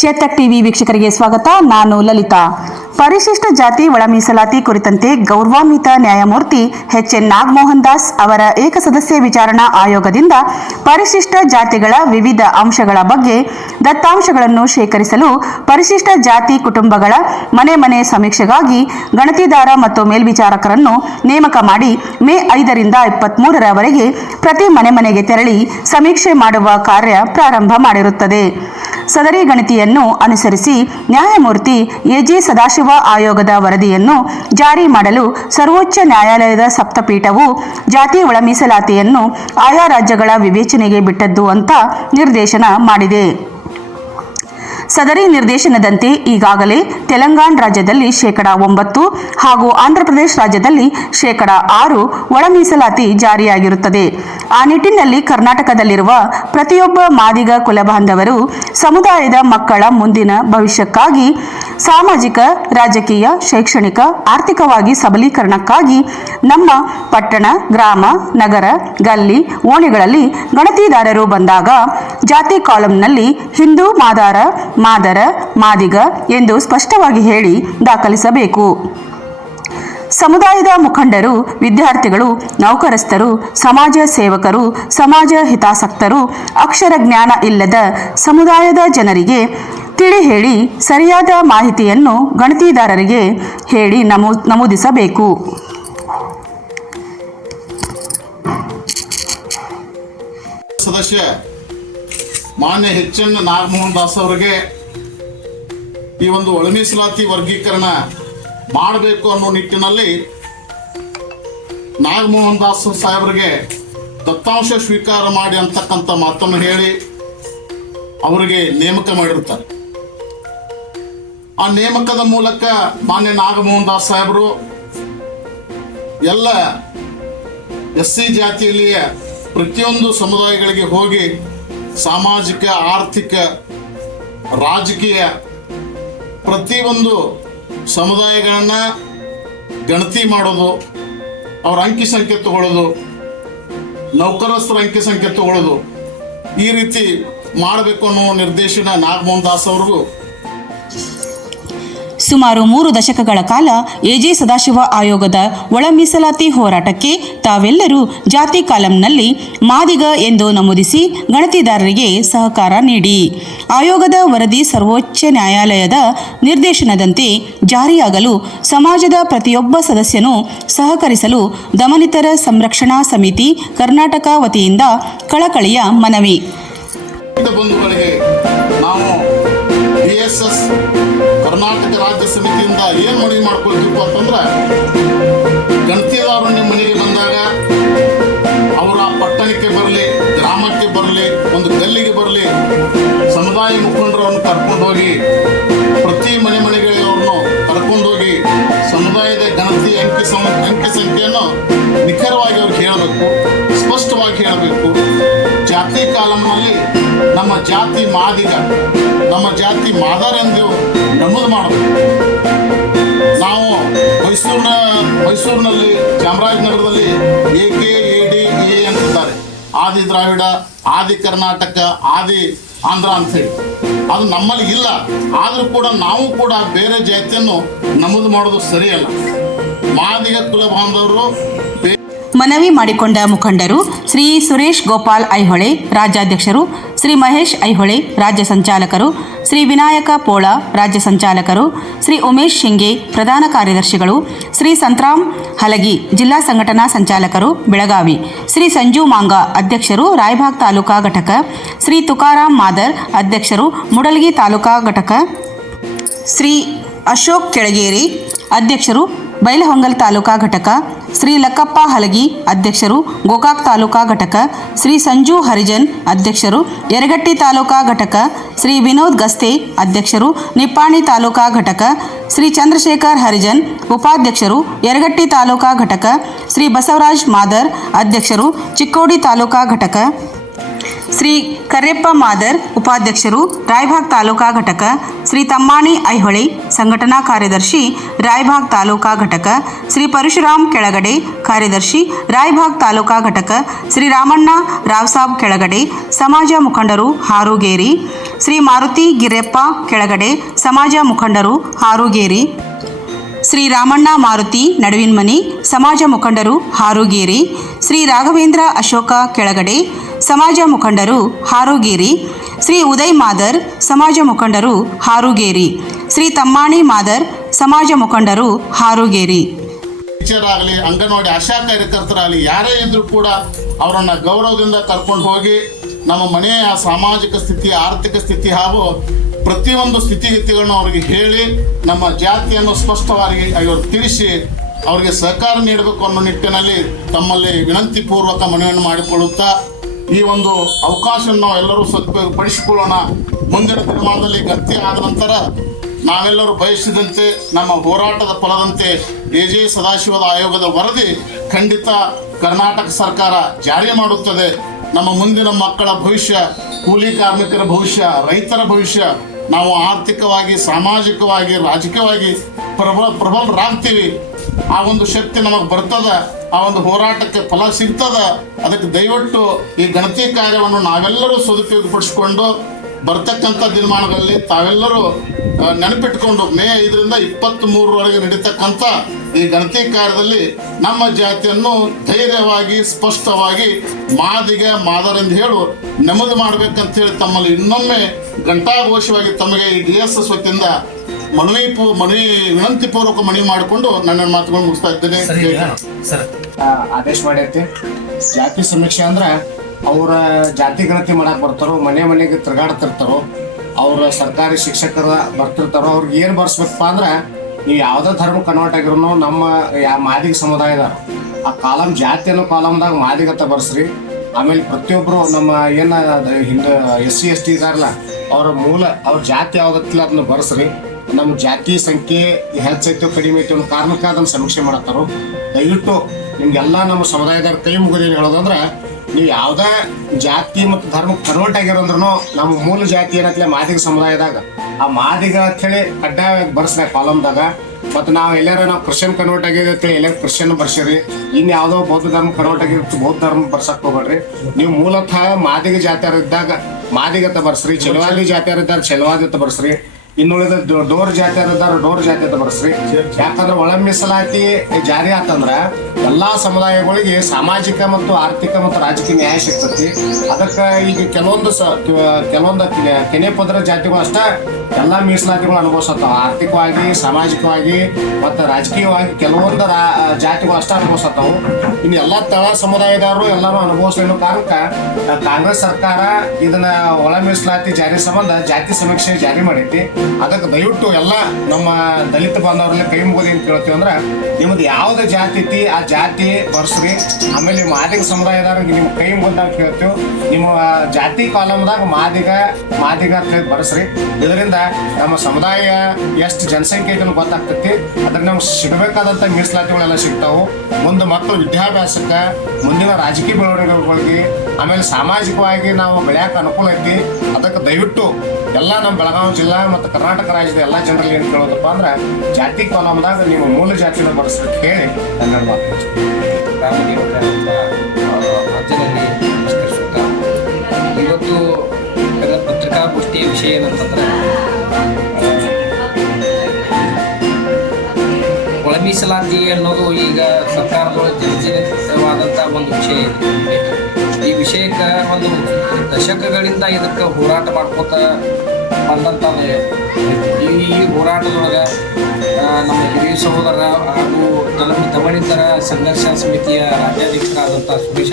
Chetak TV ವೀಕ್ಷಕರಿಗೆ ಸ್ವಾಗತ. ನಾನು ಲಲಿತಾ. ಪರಿಶಿಷ್ಟ ಜಾತಿ ಒಳ ಮೀಸಲಾತಿ ಕುರಿತಂತೆ ಗೌರವಾನ್ವಿತ ನ್ಯಾಯಮೂರ್ತಿ ಎಚ್ ಎನ್ ನಾಗಮೋಹನ್ ದಾಸ್ ಅವರ ಏಕಸದಸ್ಯ ವಿಚಾರಣಾ ಆಯೋಗದಿಂದ ಪರಿಶಿಷ್ಟ ಜಾತಿಗಳ ವಿವಿಧ ಅಂಶಗಳ ಬಗ್ಗೆ ದತ್ತಾಂಶಗಳನ್ನು ಶೇಖರಿಸಲು ಪರಿಶಿಷ್ಟ ಜಾತಿ ಕುಟುಂಬಗಳ ಮನೆ ಮನೆ ಸಮೀಕ್ಷೆಗಾಗಿ ಗಣತಿದಾರ ಮತ್ತು ಮೇಲ್ವಿಚಾರಕರನ್ನು ನೇಮಕ ಮಾಡಿ ಮೇ ಐದರಿಂದ ಇಪ್ಪತ್ಮೂರರವರೆಗೆ ಪ್ರತಿ ಮನೆ ಮನೆಗೆ ತೆರಳಿ ಸಮೀಕ್ಷೆ ಮಾಡುವ ಕಾರ್ಯ ಪ್ರಾರಂಭ ಮಾಡಿರುತ್ತದೆ. ಸದರಿ ಗಣತಿಯನ್ನು ಅನುಸರಿಸಿ ನ್ಯಾಯಮೂರ್ತಿ ಎಜಿ ಸದಾಶಿವ ಆಯೋಗದ ವರದಿಯನ್ನು ಜಾರಿ ಮಾಡಲು ಸರ್ವೋಚ್ಚ ನ್ಯಾಯಾಲಯದ ಸಪ್ತಪೀಠವು ಜಾತಿ ಒಳ ಮೀಸಲಾತಿಯನ್ನು ಆಯಾ ರಾಜ್ಯಗಳ ವಿವೇಚನೆಗೆ ಬಿಟ್ಟದ್ದು ಅಂತ ನಿರ್ದೇಶನ ಮಾಡಿದೆ. ಸದರಿ ನಿರ್ದೇಶನದಂತೆ ಈಗಾಗಲೇ ತೆಲಂಗಾಣ ರಾಜ್ಯದಲ್ಲಿ ಶೇಕಡ ಒಂಬತ್ತು ಹಾಗೂ ಆಂಧ್ರಪ್ರದೇಶ ರಾಜ್ಯದಲ್ಲಿ ಶೇಕಡ ಆರು ಒಳ ಮೀಸಲಾತಿ ಜಾರಿಯಾಗಿರುತ್ತದೆ. ಆ ನಿಟ್ಟಿನಲ್ಲಿ ಕರ್ನಾಟಕದಲ್ಲಿರುವ ಪ್ರತಿಯೊಬ್ಬ ಮಾದಿಗ ಕುಲಬಾಂಧವರು ಸಮುದಾಯದ ಮಕ್ಕಳ ಮುಂದಿನ ಭವಿಷ್ಯಕ್ಕಾಗಿ ಸಾಮಾಜಿಕ, ರಾಜಕೀಯ, ಶೈಕ್ಷಣಿಕ, ಆರ್ಥಿಕವಾಗಿ ಸಬಲೀಕರಣಕ್ಕಾಗಿ ನಮ್ಮ ಪಟ್ಟಣ, ಗ್ರಾಮ, ನಗರ, ಗಲ್ಲಿ, ಓಣಿಗಳಲ್ಲಿ ಗಣತಿದಾರರು ಬಂದಾಗ ಜಾತಿ ಕಾಲಂನಲ್ಲಿ ಹಿಂದೂ ಮಾದಾರ, ಮಾದರ, ಮಾದಿಗ ಎಂದು ಸ್ಪಷ್ಟವಾಗಿ ಹೇಳಿ ದಾಖಲಿಸಬೇಕು. ಸಮುದಾಯದ ಮುಖಂಡರು, ವಿದ್ಯಾರ್ಥಿಗಳು, ನೌಕರಸ್ಥರು, ಸಮಾಜ ಸೇವಕರು, ಸಮಾಜ ಹಿತಾಸಕ್ತರು, ಅಕ್ಷರ ಜ್ಞಾನ ಇಲ್ಲದ ಸಮುದಾಯದ ಜನರಿಗೆ ತಿಳಿ ಹೇಳಿ ಸರಿಯಾದ ಮಾಹಿತಿಯನ್ನು ಗಣತಿದಾರರಿಗೆ ಹೇಳಿ ನಮೂ, ನಮೂದಿಸಬೇಕು. ಸದಸ್ಯ, ಮಾನ್ಯ ಎಚ್ ಎನ್ ನಾಗಮೋಹನ್ ದಾಸ್ ಅವರಿಗೆ ಈ ಒಂದು ಒಳಮೀಸಲಾತಿ ವರ್ಗೀಕರಣ ಮಾಡಬೇಕು ಅನ್ನೋ ನಿಟ್ಟಿನಲ್ಲಿ ನಾಗಮೋಹನ್ ದಾಸ್ ಸಾಹೇಬರಿಗೆ ದತ್ತಾಂಶ ಸ್ವೀಕಾರ ಮಾಡಿ ಅಂತಕ್ಕಂಥ ಮಾತನ್ನು ಹೇಳಿ ಅವರಿಗೆ ನೇಮಕ ಮಾಡಿರ್ತಾರೆ ಆ ನೇಮಕದ ಮೂಲಕ ಮಾನ್ಯ ನಾಗಮೋಹನ್ ದಾಸ್ ಸಾಹೇಬರು ಎಲ್ಲ ಎಸ್ ಸಿ ಜಾತಿಯಲ್ಲಿಯ ಪ್ರತಿಯೊಂದು ಸಮುದಾಯಗಳಿಗೆ ಹೋಗಿ ಸಾಮಾಜಿಕ, ಆರ್ಥಿಕ, ರಾಜಕೀಯ ಪ್ರತಿಯೊಂದು ಸಮುದಾಯಗಳನ್ನು ಗಣತಿ ಮಾಡೋದು, ಅವ್ರ ಅಂಕಿ ಸಂಖ್ಯೆ ತಗೊಳ್ಳೋದು ನೌಕರಸ್ಥರ ಅಂಕಿ ಸಂಖ್ಯೆ ತಗೊಳ್ಳೋದು ಈ ರೀತಿ ಮಾಡಬೇಕು ಅನ್ನೋ ನಿರ್ದೇಶನ ನಾಗಮೋಹನ್ ದಾಸ್ ಅವ್ರಿಗೂ ಸುಮಾರು ಮೂರು ದಶಕಗಳ ಕಾಲ ಎಜೆ ಸದಾಶಿವ ಆಯೋಗದ ಒಳ ಮೀಸಲಾತಿ ಹೋರಾಟಕ್ಕೆ ತಾವೆಲ್ಲರೂ ಜಾತಿ ಕಾಲಂನಲ್ಲಿ ಮಾದಿಗ ಎಂದು ನಮೂದಿಸಿ ಗಣತಿದಾರರಿಗೆ ಸಹಕಾರ ನೀಡಿ. ಆಯೋಗದ ವರದಿ ಸರ್ವೋಚ್ಚ ನ್ಯಾಯಾಲಯದ ನಿರ್ದೇಶನದಂತೆ ಜಾರಿಯಾಗಲು ಸಮಾಜದ ಪ್ರತಿಯೊಬ್ಬ ಸದಸ್ಯನು ಸಹಕರಿಸಲು ದಮನಿತರ ಸಂರಕ್ಷಣಾ ಸಮಿತಿ ಕರ್ನಾಟಕ ವತಿಯಿಂದ ಕಳಕಳಿಯ ಮನವಿ. ಬಂಧುಗಳಿಗೆ ನಾವು ಕರ್ನಾಟಕ ರಾಜ್ಯ ಸಮಿತಿಯಿಂದ ಏನು ಮನವಿ ಮಾಡ್ಕೊಳ್ತಿತ್ತು ಅಂತಂದ್ರೆ ಗಣತಿದಾರನ್ನ ಮನೆಗೆ ಬಂದಾಗ ಅವರ ಪಟ್ಟಣಕ್ಕೆ ಬರಲಿ, ಗ್ರಾಮಕ್ಕೆ ಬರಲಿ, ಒಂದು ಗಲ್ಲಿಗೆ ಬರಲಿ, ಸಮುದಾಯ ಮುಖಂಡರನ್ನು ಕರ್ಕೊಂಡು ಹೋಗಿ, ಪ್ರತಿ ಮನೆ ಮನೆಗಳಿಗೆ ಅವ್ರನ್ನು ಕರ್ಕೊಂಡು ಹೋಗಿ, ಸಮುದಾಯದ ಗಣತಿ ಅಂಕಿ ಸಂ, ಅಂಕಿ ಸಂಖ್ಯೆಯನ್ನು ನಿಖರವಾಗಿ ಅವ್ರಿಗೆ ಹೇಳಬೇಕು, ಸ್ಪಷ್ಟವಾಗಿ ಹೇಳಬೇಕು. ಜಾತಿ ಕಾಲಂನಲ್ಲಿ ನಮ್ಮ ಜಾತಿ ಮಾದಿಗ, ನಮ್ಮ ಜಾತಿ ಮಾದರ ಎಂದು ನಮೂದು ಮಾಡಬೇಕು ನಾವು ಮೈಸೂರಿನ, ಮೈಸೂರಿನಲ್ಲಿ ಚಾಮರಾಜನಗರದಲ್ಲಿ A K A D A ಅಂತಿದ್ದಾರೆ. ಆದಿ ದ್ರಾವಿಡ, ಆದಿ ಕರ್ನಾಟಕ, ಆದಿ ಆಂಧ್ರ ಅಂತೇಳಿ ಅದು ನಮ್ಮಲ್ಲಿ ಇಲ್ಲ. ಆದರೂ ಕೂಡ ನಾವು ಕೂಡ ಬೇರೆ ಜಾತಿಯನ್ನು ನಮೂದು ಮಾಡೋದು ಸರಿಯಲ್ಲ. ಮಾದಿಗ ಕುಲ ಬಾಂಧವರು ಮನವಿ ಮಾಡಿಕೊಂಡ ಮುಖಂಡರು ಶ್ರೀ ಸುರೇಶ್ ಗೋಪಾಲ್ ಐಹೊಳೆ, ರಾಜ್ಯಾಧ್ಯಕ್ಷರು ಶ್ರೀ ಮಹೇಶ್ ಐಹೊಳೆ, ರಾಜ್ಯ ಸಂಚಾಲಕರು ಶ್ರೀ ವಿನಾಯಕ ಪೋಳ, ರಾಜ್ಯ ಸಂಚಾಲಕರು ಶ್ರೀ ಉಮೇಶ್ ಶಿಂಗೆ, ಪ್ರಧಾನ ಕಾರ್ಯದರ್ಶಿಗಳು ಶ್ರೀ ಸಂತ್ರಾಮ್ ಹಲಗಿ, ಜಿಲ್ಲಾ ಸಂಘಟನಾ ಸಂಚಾಲಕರು, ಬೆಳಗಾವಿ ಶ್ರೀ ಸಂಜು ಮಾಂಗ, ಅಧ್ಯಕ್ಷರು ರಾಯಭಾಗ್ ತಾಲೂಕಾ ಘಟಕ ಶ್ರೀ ತುಕಾರಾಮ್ ಮಾದರ್, ಅಧ್ಯಕ್ಷರು ಮುಡಲ್ಗಿ ತಾಲೂಕಾ ಘಟಕ ಶ್ರೀ ಅಶೋಕ್ ಕೆಳಗೇರಿ, ಅಧ್ಯಕ್ಷರು ಬೈಲಹೊಂಗಲ್ ತಾಲೂಕಾ ಘಟಕ, ಶ್ರೀ ಲಕ್ಕಪ್ಪ ಹಲಗಿ ಅಧ್ಯಕ್ಷರು, ಗೋಕಾಕ್ ತಾಲೂಕಾ ಘಟಕ, ಶ್ರೀ ಸಂಜು ಹರಿಜನ್ ಅಧ್ಯಕ್ಷರು, ಯರಗಟ್ಟಿ ತಾಲೂಕಾ ಘಟಕ, ಶ್ರೀ ವಿನೋದ್ ಗಸ್ತೆ ಅಧ್ಯಕ್ಷರು, ನಿಪ್ಪಾಣಿ ತಾಲೂಕಾ ಘಟಕ, ಶ್ರೀ ಚಂದ್ರಶೇಖರ್ ಹರಿಜನ್ ಉಪಾಧ್ಯಕ್ಷರು, ಯರಗಟ್ಟಿ ತಾಲೂಕಾ ಘಟಕ, ಶ್ರೀ ಬಸವರಾಜ್ ಮಾದರ್ ಅಧ್ಯಕ್ಷರು, ಚಿಕ್ಕೋಡಿ ತಾಲೂಕಾ ಘಟಕ ಶ್ರೀ ಕರ್ಯಪ್ಪ ಮಾದರ್ ಉಪಾಧ್ಯಕ್ಷರು, ರಾಯಭಾಗ್ ತಾಲೂಕಾ ಘಟಕ ಶ್ರೀ ತಮ್ಮಾಣಿ ಐಹೊಳೆ, ಸಂಘಟನಾ ಕಾರ್ಯದರ್ಶಿ, ರಾಯಭಾಗ್ ತಾಲೂಕಾ ಘಟಕ ಶ್ರೀ ಪರಶುರಾಮ್ ಕೆಳಗಡೆ ಕಾರ್ಯದರ್ಶಿ, ರಾಯಭಾಗ್ ತಾಲೂಕಾ ಘಟಕ ಶ್ರೀ ರಾಮಣ್ಣ ರಾವ್ಸಾಬ್ ಕೆಳಗಡೆ ಸಮಾಜ ಮುಖಂಡರು ಹಾರುಗೇರಿ, ಶ್ರೀ ಮಾರುತಿ ಗಿರ್ಯಪ್ಪ ಕೆಳಗಡೆ ಸಮಾಜ ಮುಖಂಡರು ಹಾರುಗೇರಿ. ಶ್ರೀ ರಾಮಣ್ಣ ಮಾರುತಿ ನಡುವಿನ್ಮನಿ ಸಮಾಜ ಮುಖಂಡರು ಹಾರುಗೇರಿ, ಶ್ರೀ ರಾಘವೇಂದ್ರ ಅಶೋಕ ಕೆಳಗಡೆ, ಸಮಾಜ ಮುಖಂಡರು ಹಾರುಗೇರಿ, ಶ್ರೀ ಉದಯ್ ಮಾದರ್, ಸಮಾಜ ಮುಖಂಡರು ಹಾರುಗೇರಿ, ಶ್ರೀ ತಮ್ಮಾಣಿ ಮಾದರ್, ಸಮಾಜ ಮುಖಂಡರು ಹಾರುಗೇರಿ. ಆಗಲಿ ಅಂಗನವಾಡಿ ಆಶಾ ಕಾರ್ಯಕರ್ತರಾಗಲಿ, ಯಾರೇ ಇದ್ರೂ ಕೂಡ ಅವರನ್ನು ಗೌರವದಿಂದ ಕರ್ಕೊಂಡು ಹೋಗಿ ನಮ್ಮ ಮನೆಯ ಸಾಮಾಜಿಕ ಸ್ಥಿತಿ, ಆರ್ಥಿಕ ಸ್ಥಿತಿ ಹಾಗೂ ಪ್ರತಿಯೊಂದು ಸ್ಥಿತಿಗತಿಗಳನ್ನು ಅವರಿಗೆ ಹೇಳಿ, ನಮ್ಮ ಜಾತಿಯನ್ನು ಸ್ಪಷ್ಟವಾಗಿ ಅವರು ತಿಳಿಸಿ, ಅವರಿಗೆ ಸಹಕಾರ ನೀಡಬೇಕು ಅನ್ನೋ ನಿಟ್ಟಿನಲ್ಲಿ ತಮ್ಮಲ್ಲಿ ವಿನಂತಿ ಪೂರ್ವಕ ಮನವಿಯನ್ನು ಮಾಡಿಕೊಳ್ಳುತ್ತಾ, ಈ ಒಂದು ಅವಕಾಶವನ್ನು ನಾವು ಎಲ್ಲರೂ ಸದುಪಯೋಗಪಡಿಸಿಕೊಳ್ಳೋಣ ಮುಂದಿನ ದಿನಮಾನದಲ್ಲಿ ಗತಿ ಆದ ನಂತರ ನಾವೆಲ್ಲರೂ ಬಯಸಿದಂತೆ, ನಮ್ಮ ಹೋರಾಟದ ಫಲದಂತೆ ಎ ಜೆ ಸದಾಶಿವದ ಆಯೋಗದ ವರದಿ ಖಂಡಿತ ಕರ್ನಾಟಕ ಸರ್ಕಾರ ಜಾರಿ ಮಾಡುತ್ತದೆ. ನಮ್ಮ ಮುಂದಿನ ಮಕ್ಕಳ ಭವಿಷ್ಯ, ಕೂಲಿ ಕಾರ್ಮಿಕರ ಭವಿಷ್ಯ, ರೈತರ ಭವಿಷ್ಯ ನಾವು ಆರ್ಥಿಕವಾಗಿ, ಸಾಮಾಜಿಕವಾಗಿ, ರಾಜಕೀಯವಾಗಿ ಪ್ರಬಲ ಪ್ರಬಲರಾಗ್ತೀವಿ. ಆ ಒಂದು ಶಕ್ತಿ ನಮಗೆ ಬರ್ತದ, ಆ ಒಂದು ಹೋರಾಟಕ್ಕೆ ಫಲ ಸಿಗ್ತದ, ಅದಕ್ಕೆ ದಯವಿಟ್ಟು ಈ ಗಣತಿ ಕಾರ್ಯವನ್ನು ನಾವೆಲ್ಲರೂ ಸದುಪಯೋಗಪಡಿಸಿಕೊಂಡು ಬರ್ತಕ್ಕಂಥ ದಿನಮಾನಗಳಲ್ಲಿ ತಾವೆಲ್ಲರೂ ನೆನಪಿಟ್ಕೊಂಡು ಮೇ ಐದರಿಂದ ಇಪ್ಪತ್ತ್ ಮೂರರವರೆಗೆ ನಡೀತಕ್ಕಂಥ ಈ ಗಣತಿ ಕಾರ್ಯದಲ್ಲಿ ನಮ್ಮ ಜಾತಿಯನ್ನು ಧೈರ್ಯವಾಗಿ ಸ್ಪಷ್ಟವಾಗಿ ಮಾದಿಗ ಮಾದರೆಂದು ಹೇಳು ನೆಮ್ಮದಿ ಮಾಡ್ಬೇಕಂತ ಹೇಳಿ ತಮ್ಮಲ್ಲಿ ಇನ್ನೊಮ್ಮೆ ಘಂಟಾಘೋಷವಾಗಿ ತಮಗೆ ಈ ಡಿ ಎಸ್ ಎಸ್ ವತಿಯಿಂದ ಮನವಿ ಪೂ ಮನವಿ ವಿನಂತಿ ಪೂರ್ವಕ ಮನವಿ ಮಾಡಿಕೊಂಡು ನನ್ನ ಮಾತುಗಳು ಮುಗಿಸ್ತಾ ಇದ್ದೇನೆ. ಆದೇಶ ಮಾಡೈತಿ ಜಾತಿ ಸಮೀಕ್ಷೆ ಅಂದ್ರೆ ಅವರ ಜಾತಿ ಗಣತಿ ಮಾಡಕ್ ಬರ್ತಾರೋ ಮನೆ ಮನೆಗೆ ತಿರುಗಾಡ್ತಿರ್ತಾರೋ ಅವ್ರ ಸರ್ಕಾರಿ ಶಿಕ್ಷಕರ ಬರ್ತಿರ್ತಾರೋ ಅವ್ರಿಗೆ ಏನು ಬರ್ಸ್ಬೇಕಪ್ಪ ಅಂದ್ರೆ ನೀವು ಯಾವುದೇ ಧರ್ಮ ಕನ್ವರ್ಟ್ ಆಗಿರೋನು ನಮ್ಮ ಯಾ ಮಾದಿಗ ಸಮುದಾಯದ ಆ ಕಾಲಂ ಜಾತಿ ಅನ್ನೋ ಕಾಲಮ್ದಾಗ ಅಂತ ಬರ್ಸ್ರಿ. ಆಮೇಲೆ ಪ್ರತಿಯೊಬ್ಬರು ನಮ್ಮ ಏನ ಹಿಂದೆ ಎಸ್ ಸಿ, ಎಸ್ ಟಿ ಇದಾರಲ್ಲ, ಅವ್ರ ಮೂಲ, ಅವ್ರ ಜಾತಿ ಯಾವುದತ್ತಿಲ್ಲ ಅದನ್ನ ಬರ್ಸ್ರಿ. ನಮ್ಮ ಜಾತಿ ಸಂಖ್ಯೆ ಹೆಚ್ಚೈತೋ ಕಡಿಮೆ ಐತೋ ಅನ್ನೋ ಕಾರಣಕ್ಕೆ ಅದನ್ನ ಸಮೀಕ್ಷೆ ಮಾಡತ್ತಾರು. ದಯವಿಟ್ಟು ನಿಮ್ಗೆಲ್ಲ ನಮ್ಮ ಸಮುದಾಯದವ್ರ ಕೈ ಮುಗಿದೇನು ಹೇಳೋದಂದ್ರೆ ನೀವು ಯಾವುದೇ ಜಾತಿ ಮತ್ತು ಧರ್ಮ ಕನ್ವರ್ಟ್ ಆಗಿರೋಂದ್ರೂ ನಮ್ಮ ಮೂಲ ಜಾತಿ ಏನತ್ಲೆ ಮಾದಿಗ ಸಮುದಾಯದಾಗ ಆ ಮಾದಿಗ ಅಂತೇಳಿ ಕಡ್ಡಾಯವಾಗಿ ಬರ್ಸ್ಬೇಕು ಕಾಲಮ್ದಾಗ. ಮತ್ತು ನಾವು ಎಲ್ಲಾರ ನಾವು ಕ್ರಿಶ್ಚಿಯನ್ ಕನ್ವರ್ಟ್ ಆಗಿದೆ ಅಂತೇಳಿ ಎಲ್ಲ ಕ್ರಿಶ್ಚಿಯನ್ ಬರ್ಸಿರಿ. ಇನ್ನು ಯಾವುದೋ ಬೌದ್ಧ ಧರ್ಮ ಕನ್ವರ್ಟ್ ಆಗಿರುತ್ತೆ ಬೌದ್ಧ ಧರ್ಮ ಬರ್ಸಕ್ ಹೋಗ್ಬೇಡ್ರಿ. ನೀವು ಮೂಲತಃ ಮಾದಿಗ ಜಾತಿಯವ್ರು ಇದ್ದಾಗ ಮಾದಿಗತ ಬರ್ಸ್ರಿ, ಚಲವಾದಿ ಜಾತಿಯವ್ರು ಇದ್ದಾರೆ ಅಂತ ಬರ್ಸ್ರಿ. ಇನ್ನುಳಿದ ಡೋರ್ ಜಾತಿಯವ್ರು ಇದ್ದಾರೆ ಡೋರ್ ಜಾತಿ ಅಂತ ಬರ್ಸ್ರಿ. ಯಾಕಂದ್ರೆ ಒಳ ಮೀಸಲಾತಿ ಜಾರಿ ಆತಂದ್ರ ಎಲ್ಲಾ ಸಮುದಾಯಗಳಿಗೆ ಸಾಮಾಜಿಕ ಮತ್ತು ಆರ್ಥಿಕ ಮತ್ತು ರಾಜಕೀಯ ನ್ಯಾಯ ಸಿಗ್ತತಿ. ಅದಕ್ಕೆ ಈಗ ಕೆಲವೊಂದು ಕೆಲವೊಂದು ಕೆನೆ ಪದರ ಜಾತಿಗಳು ಅಷ್ಟ ಎಲ್ಲಾ ಮೀಸಲಾತಿಗಳು ಅನುಭವಿಸತ್ತಾವ. ಆರ್ಥಿಕವಾಗಿ, ಸಾಮಾಜಿಕವಾಗಿ, ಮತ್ತು ರಾಜಕೀಯವಾಗಿ ಕೆಲವೊಂದು ರಾ ಜಾತಿಗಳು ಅಷ್ಟೇ ಅನುಭವಿಸತ್ತಾವು. ಇನ್ನು ಎಲ್ಲ ತಳ ಸಮುದಾಯದವರು ಎಲ್ಲರೂ ಅನುಭವಿಸಲಿಲ್ಲ ಕಾರಣಕ್ಕ, ಕಾಂಗ್ರೆಸ್ ಸರ್ಕಾರ ಇದನ್ನ ಒಳ ಮೀಸಲಾತಿ ಜಾರಿ ಸಂಬಂಧ ಜಾತಿ ಸಮೀಕ್ಷೆ ಜಾರಿ ಮಾಡೈತಿ. ಅದಕ್ಕೆ ದಯವಿಟ್ಟು ಎಲ್ಲ ನಮ್ಮ ದಲಿತ ಬಾಂಧವರಲ್ಲಿ ಕೈ ಮುಗಿದು ಅಂತ ಕೇಳ್ತೀವಿ ಅಂದ್ರೆ, ನಿಮ್ದು ಯಾವ್ದು ಜಾತಿ ಐತಿ, ಆ ಜಾತಿ ಬರ್ಸ್ರಿ. ಆಮೇಲೆ ಮಾದಿಗ ಸಮುದಾಯದವ್ರಿಗೆ ನಿಮ್ಮ ಕೈ ಮುಗಿದಾಗ ಕೇಳ್ತೀವಿ. ನಿಮ್ಮ ಜಾತಿ ಕಾಲಮ್ದಾಗ ಮಾದಿಗ ಮಾದಿಗ ಅಂತ ಬರ್ಸ್ರಿ. ಇದರಿಂದ ನಮ್ಮ ಸಮುದಾಯ ಎಷ್ಟು ಜನಸಂಖ್ಯೆ ಇದನ್ನು ಗೊತ್ತಾಗ್ತೈತಿ. ಅದ್ರ ನಮ್ಗೆ ಸಿಗಬೇಕಾದಂಥ ಮೀಸಲಾತಿಗಳೆಲ್ಲ ಸಿಗ್ತಾವು. ಮುಂದೆ ಮಕ್ಕಳು ವಿದ್ಯಾಭ್ಯಾಸಕ್ಕೆ ಮುಂದಿನ ರಾಜಕೀಯ ಬೆಳವಣಿಗೆಗಳಿಗೆ, ಆಮೇಲೆ ಸಾಮಾಜಿಕವಾಗಿ ನಾವು ಬೆಳೆಯಕ್ಕೆ ಅನುಕೂಲ ಐತಿ. ಅದಕ್ಕೆ ದಯವಿಟ್ಟು ಎಲ್ಲ ನಮ್ಮ ಬೆಳಗಾವಿ ಜಿಲ್ಲಾ ಮತ್ತು ಕರ್ನಾಟಕ ರಾಜ್ಯದ ಎಲ್ಲ ಜನರಲ್ಲಿ ಏನು ಕೇಳೋದಪ್ಪ ಅಂದ್ರೆ, ಜಾತಿ ಕಾಲಮ್ದಾಗ ನೀವು ಮೂಲ ಜಾತಿನ ಬರ್ಸ್ಬೇಕು ಹೇಳಿ. ನನ್ನ ಮಾತು ಇವತ್ತು ಪತ್ರಿಕಾಗೋಷ್ಠಿಯ ವಿಷಯ ಏನಂತಂದ್ರೆ ಮೀಸಲಾತಿ ಅನ್ನೋದು ಈಗ ಸರ್ಕಾರದೊಳಗೆ ಜನಜನಿತವಾದಂಥ ಒಂದು ವಿಷಯ ಈ ವಿಷಯಕ್ಕೆ ಒಂದು ದಶಕಗಳಿಂದ ಇದಕ್ಕೆ ಹೋರಾಟ ಮಾಡ್ಕೋತ ಬಂದಂಥ ಈ ಹೋರಾಟದೊಳಗೆ ನಮ್ಮ ಹಿರಿಯ ಸಹೋದರ ಹಾಗೂ ನಮ್ಮ ತಮಣಿತರ ಸಂಘರ್ಷ ಸಮಿತಿಯ ರಾಜ್ಯಾಧ್ಯಕ್ಷರಾದಂಥ ಸುರೇಶ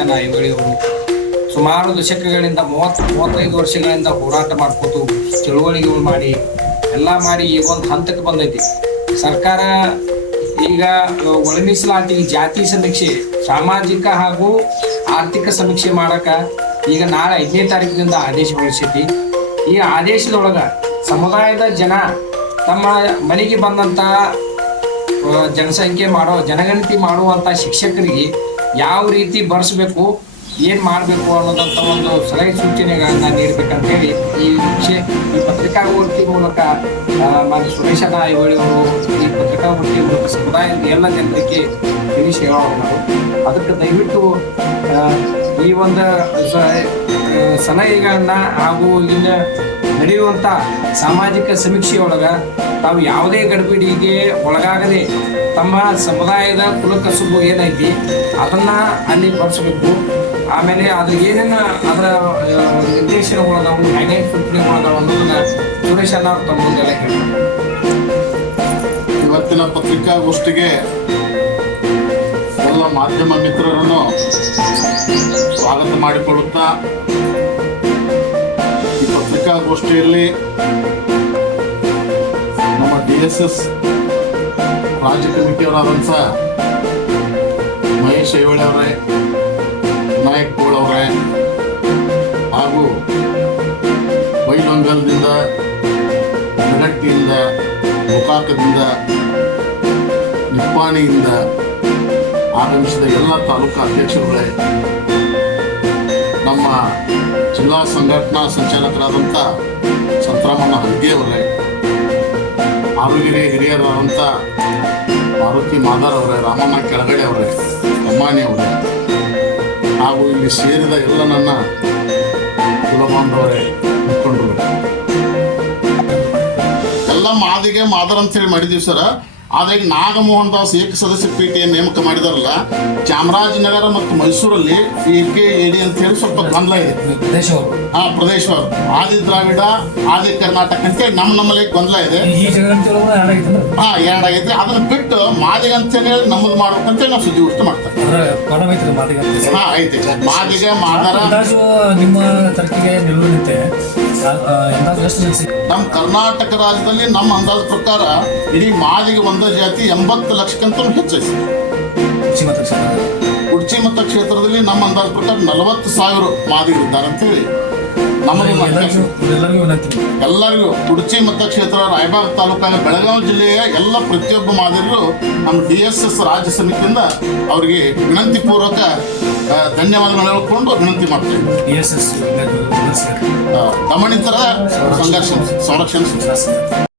ಸುಮಾರು ದಶಕಗಳಿಂದ, ಮೂವತ್ತು, ಮೂವತ್ತೈದು ವರ್ಷಗಳಿಂದ ಹೋರಾಟ ಮಾಡ್ಕೋತು, ಚಳುವಳಿಗಳು ಮಾಡಿ, ಎಲ್ಲ ಮಾಡಿ ಈಗ ಒಂದು ಹಂತಕ್ಕೆ ಬಂದೈತಿ. ಸರ್ಕಾರ ಈಗ ಒಳ ಜಾತಿ ಸಮೀಕ್ಷೆ, ಸಾಮಾಜಿಕ ಹಾಗೂ ಆರ್ಥಿಕ ಸಮೀಕ್ಷೆ ಮಾಡಕ ಈಗ ನಾಳೆ ಐದನೇ ತಾರೀಕಿನಿಂದ ಆದೇಶ ಹೊರಡಿಸೈತಿ. ಈ ಆದೇಶದೊಳಗ ಸಮುದಾಯದ ಜನ ತಮ್ಮ ಮನೆಗೆ ಬಂದಂತ ಜನಸಂಖ್ಯೆ ಮಾಡೋ, ಜನಗಣತಿ ಮಾಡುವಂತ ಶಿಕ್ಷಕರಿಗೆ ಯಾವ ರೀತಿ ಬರ್ಸ್ಬೇಕು ಏನ್ ಮಾಡಬೇಕು ಅನ್ನೋದಂತ ಒಂದು ಸಲಹೆ ಸೂಚನೆಗಳನ್ನ ನೀಡಬೇಕಂತೇಳಿ ಈ ವಿಷಯ ಈ ಪತ್ರಿಕಾಗೋಷ್ಠಿ ಮೂಲಕ ಮಾನ್ಯ ಸುರೇಶ ನಾಯಗಳು ಅವರು ಈ ಪತ್ರಿಕಾಗೋಷ್ಠಿ ಮೂಲಕ ಸಮುದಾಯದ ಎಲ್ಲ ಜನರಿಗೆ ತಿಳಿಸಿ ಹೇಳೋರು. ಅದಕ್ಕೆ ದಯವಿಟ್ಟು ಈ ಒಂದು ಸಲಹೆಗಳನ್ನ ಹಾಗೂ ಇಲ್ಲಿನ ನಡೆಯುವಂಥ ಸಾಮಾಜಿಕ ಸಮೀಕ್ಷೆಯೊಳಗ ತಾವು ಯಾವುದೇ ಗಡಿಬಿಡಿಗೆ ಒಳಗಾಗದೆ ತಮ್ಮ ಸಮುದಾಯದ ಕುಲಕಸುಬು ಏನೈತಿ ಅದನ್ನು ಅಲ್ಲಿ ಬಳಸಬೇಕು ಆಮೇಲೆ ಅದು ಏನೇನು ಅದರ ಆ, ನಿರ್ದೇಶನಗಳದಾವು ಹೈಲೈಟ್ ಸೂಚನೆಗಳದಾವು ಅನ್ನೋದನ್ನ ಸುರೇಶ್ ಅಣ್ಣ ಅವ್ರು ತಮ್ಮ ಮುಂದೆಲ್ಲ ಇವತ್ತಿನ ಪತ್ರಿಕಾಗೋಷ್ಠಿಗೆ ಎಲ್ಲ ಮಾಧ್ಯಮ ಮಿತ್ರರನ್ನು ಸ್ವಾಗತ ಮಾಡಿಕೊಳ್ಳುತ್ತಾ ಈ ಪತ್ರಿಕಾಗೋಷ್ಠಿಯಲ್ಲಿ ನಮ್ಮ ಡಿ ಎಸ್ ಎಸ್ ರಾಜ್ಯ ಕಮಿಟಿಯವರಾದಂಥ ಮಹೇಶ್ ಐವಳೆ ಅವರೇ ನಾಯಕ್ ಅವರೇ ಹಾಗೂ ವೈಬಂಗಲ್ದಿಂದ ನಗಟ್ಟಿಯಿಂದ ಗೋಕಾಕದಿಂದ ನಿಪ್ಪಾಣಿಯಿಂದ ಆಗಮಿಸಿದ ಎಲ್ಲ ತಾಲೂಕು ಅಧ್ಯಕ್ಷರುಗಳೇ, ನಮ್ಮ ಜಿಲ್ಲಾ ಸಂಘಟನಾ ಸಂಚಾಲಕರಾದಂಥ ಸಂತರಾಮಣ್ಣ ಹಲ್ಗೆಯವರೇ ಆರೋಗ್ಯ ಹಿರಿಯರಾದಂಥ ಮಾರುತಿ ಮಾದಾರ್ ಅವರೇ, ರಾಮಣ್ಣ ಕೆಳಗಡೆ ಅವರೇ ಅಮ್ಮಾನಿ ಅವರೇ ಹಾಗೂ ಇಲ್ಲಿ ಸೇರಿದ ಎಲ್ಲ ನನ್ನ ಕುಲಬಾಂಧವರೇ ಮುಖಂಡರು. ಎಲ್ಲ ಮಾದಿಗೆ ಮಾದರ ಅಂತ ಹೇಳಿ ಮಾಡಿದೀವಿ ಸರ್. ಆದ್ರೆ ಈಗ ನಾಗಮೋಹನ್ ದಾಸ್ ಏಕ ಸದಸ್ಯ ಪೀಠಿಯ ನೇಮಕ ಮಾಡಿದಾರಲ್ಲ ಚಾಮರಾಜನಗರ ಮತ್ತು ಮೈಸೂರಲ್ಲಿ ಎ ಕೆ ಎ ಡಿ ಅಂತ ಹೇಳಿ ಸ್ವಲ್ಪ ಗೊಂದಲ ಇದೆ. ಹಾ ಪ್ರದೇಶವರು. ಆದಿ ದ್ರಾವಿಡ ಆದಿ ಕರ್ನಾಟಕ ಅಂತೇಳಿ ನಮ್ಮ ನಮ್ಮಲ್ಲಿ ಗೊಂದಲ ಇದೆ. ಹಾ ಎರಡಾಗೈತೆ. ಅದನ್ನ ಬಿಟ್ಟು ಮಾದಿಗ ಅಂತ ಹೇಳಿ ನಮ್ಮದು ಮಾಡ್ಬೇಕಂತೇಳಿ ನಾವು ಮಾಡ್ತಾರೆ ಅದರ ಪರಮೈತ್ರಿ ಮಾತಿಗೆ ಹಾ ಐತೆ. ಮಾದಿಗೆ ಮಾದರ. ನಿಮ್ಮ ತರ್ಕಿಗೆ ನಿಲ್ಲುವಂತೆ. ನಮ್ಮ ಕರ್ನಾಟಕ ರಾಜ್ಯದಲ್ಲಿ ನಮ್ಮ ಅಂದಾಜು ಪ್ರಕಾರ ಇಡೀ ಮಾದಿಗೆ ಒಂದು ಜಾತಿ ಎಂಬತ್ತು ಲಕ್ಷಕ್ಕಿಂತ ಹೆಚ್ಚೈತಿ ಕ್ಷಮತ ಮತ ಕ್ಷೇತ್ರದಲ್ಲಿ ನಮ್ಮ ಅಂದಾಜು ಪ್ರಕಾರ ನಲವತ್ತು ಸಾವಿರ ಮಾದಿ ಅಂತೇಳಿ ನಮ್ಮದು ಎಲ್ಲರಿಗೂ ಕುಡ್ಚಿ ಮತಕ್ಷೇತ್ರ ರಾಯಬಾಗ್ ತಾಲೂಕಾಗ ಬೆಳಗಾವಿ ಜಿಲ್ಲೆಯ ಎಲ್ಲ ಪ್ರತಿಯೊಬ್ಬ ಮಾದರಿಗೂ ನಮ್ಮ ಡಿ ಎಸ್ ಎಸ್ ರಾಜ್ಯ ಸಮಿತಿಯಿಂದ ಅವರಿಗೆ ವಿನಂತಿ ಪೂರ್ವಕ ಧನ್ಯವಾದಗಳು ಹೇಳ್ಕೊಂಡು ವಿನಂತಿ ಮಾಡ್ತೇವೆ. D S S